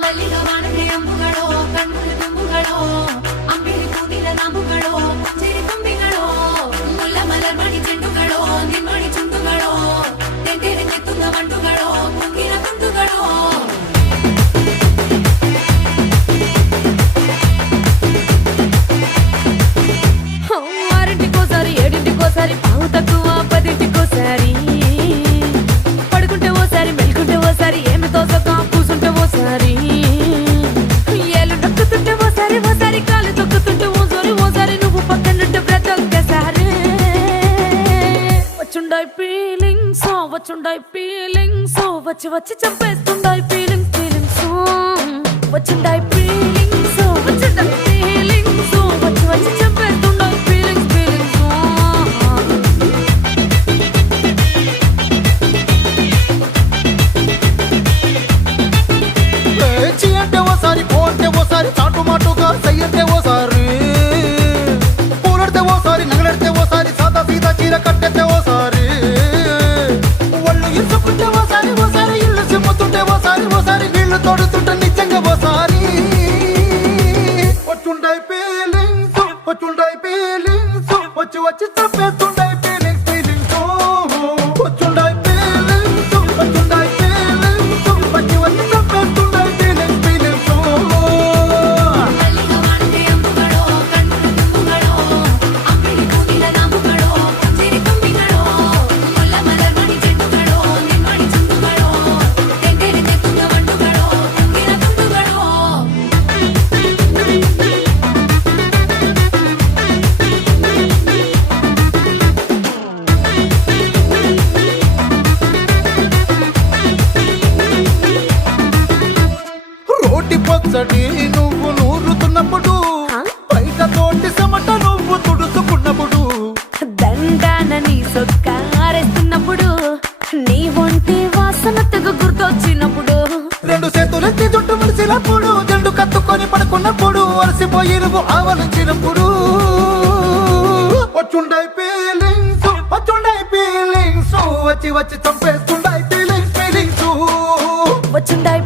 ಮಲ್ಲಿಗ ವಾಣತೆ ಅಂಬುಗಳೋ ಕಣ್ಣುಗಳ ತುಂಬುಗಳೋ ಅಂಬಿಳಿ ಕೂದಿನ ನಾಂಬುಗಳೋ ಪಂಜೇರಿ ಕೊಂಬಿಗಳೋ ಮುಲ್ಲ ಮಲರ್ ಮಣಿ ಚೆಂಡುಗಳೋ ನಿಮ್ಮಣಿ ಚುಂಡುಗಳೋ ತೆಂಟೆರೆ ನೆತ್ತುಂಗ ಮಂಡುಗಳೋ ಮುಂಗಿನ ಕುಂಡುಗಳೋ ఆరింటికోసారి ఏడింటికోసారి పావు తక్కువ పదింటికోసారి పడుకుంటే ఓసారి మెలుకుంటే ఓసారి ఏమి తోసక కూసుంటే ఓసారి ఏళ్ళు నొక్కుతుంటే ఓసారి ఓసారి కాలు తొక్కుతుంటే ఓసారి నువ్వు పక్కనుంటే ప్రతి ఒక్కసారి వచ్చుండాయి ఫీలింగ్స్ వచ్చి వచ్చి చంపేస్తుండాయి ఫీలింగ్స్ వచ్చుండాయి ఫీలింగ్స్ వచ్చుండాయి ఫీలింగ్స్ వచ్చి వచ్చి చంపేస్తుండాయి ఫీలింగ్స్ చీ అంటే ఓసారి పో అంటే ఓసారి చాటు మాటుగా సయ్యంటే ఓసారి పూలడితే ఓసారి నగలడితే ఓసారి సాదా సీదా చీర కట్టెతే ఓసారి ఒళ్ళు ఇసుకుంటే ఓసారి ఇల్లు సిమ్ముతుంటే ఓసారి నీళ్లు తోడుతుంటే నిజంగా ఓసారి వచ్చుండాయి ఫీలింగ్స్ వచ్చి వచ్చి చంపేస్తుండాయి ఫీలింగ్స్ వచ్చుండాయి ఫీలింగ్స్ వచ్చి వచ్చి చంపేస్తుండాయి ఫీలింగ్స్ ಮಲ್ಲಿಗ ವಾಣತೆ ಅಂಬುಗಳೋ ಕಣ್ಣುಗಳ ತುಂಬುಗಳೋ ಅಂಬಿಳಿ ಕೂದಿನ ನಾಂಬುಗಳೋ ಪಂಜೇರಿ ಕೊಂಬಿಗಳೋ ಮುಲ್ಲ ಮಲರ್ ಮಣಿ ಚೆಂಡುಗಳೋ ನಿಮ್ಮಣಿ ಚುಂಡುಗಳೋ ತೆಂಟೆರೆ ನೆತ್ತುಂಗ ಮಂಡುಗಳೋ ಮುಂಗಿನ ಕುಂಡುಗಳೋ రోటి పచ్చడి నువ్వు నూరుతున్నప్పుడు బయట తోటి సమట నువ్వు తుడుచుకున్నప్పుడు దండాన నీ సొక్కారేస్తున్నప్పుడు నీ ఒంటి వాసన తెగ గుర్తొచ్చినప్పుడు రెండు చేతులెత్తి జుట్టు ముడిసినప్పుడు జండు కత్తుకొని పడుకున్నప్పుడు అలసిపోయి నువ్వు ఆవలించినప్పుడు వచ్చుండాయి ఫీలింగ్స్ వచ్చి వచ్చి చంపేస్తుండాయి ఫీలింగ్స్ వచ్చుండాయి